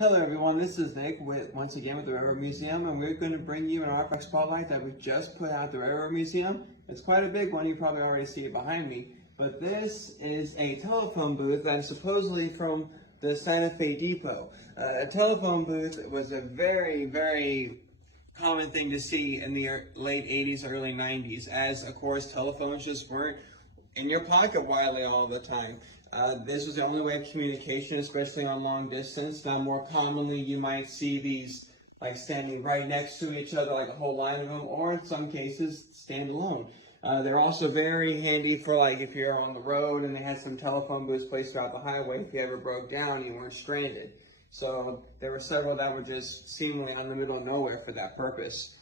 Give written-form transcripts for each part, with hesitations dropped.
Hello everyone, this is Nick once again with the Railroad Museum, and we're going to bring you an artifact spotlight that we just put out at the Railroad Museum. It's quite a big one, you probably already see it behind me, but this is a telephone booth that is supposedly from the Santa Fe Depot. A telephone booth was a very common thing to see in the late 80s, early 90s, as of course telephones just weren't in your pocket widely all the time. This was the only way of communication, especially on long distance. Now, more commonly, you might see these like standing right next to each other, like a whole line of them, or in some cases, stand alone. They're also very handy for like if you're on the road and they had some telephone booths placed throughout the highway. If you ever broke down, you weren't stranded. So there were several that were just seemingly out in the middle of nowhere for that purpose.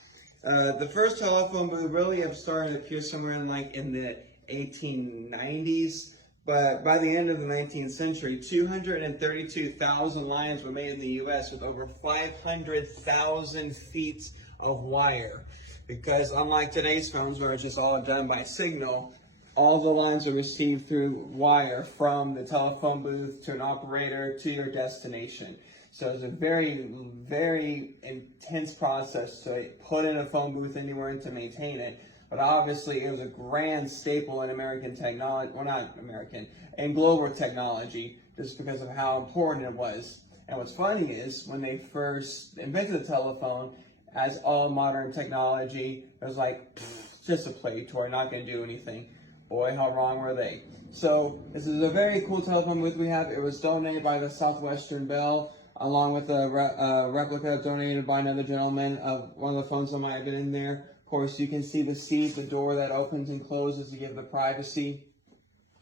The first telephone booth really started to appear somewhere in the 1890s. But by the end of the 19th century, 232,000 lines were made in the U.S. with over 500,000 feet of wire. Because unlike today's phones where it's just all done by signal, all the lines are received through wire from the telephone booth to an operator to your destination. So it's a very intense process to put in a phone booth anywhere and to maintain it. But obviously, it was a grand staple in American technology, well, not American, in global technology, just because of how important it was. And what's funny is, when they first invented the telephone, as all modern technology, it was like, just a play toy, not going to do anything. Boy, how wrong were they? So, this is a very cool telephone booth we have. It was donated by the Southwestern Bell, along with a replica donated by another gentleman of one of the phones that might have been in there. Of course, you can see the seat, the door that opens and closes to give the privacy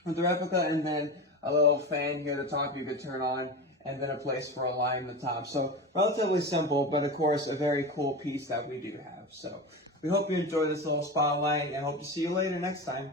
with the replica, and then a little fan here at the top you could turn on, and then a place for a line at the top. So relatively simple, but of course a very cool piece that we do have. So we hope you enjoy this little spotlight, and hope to see you later next time.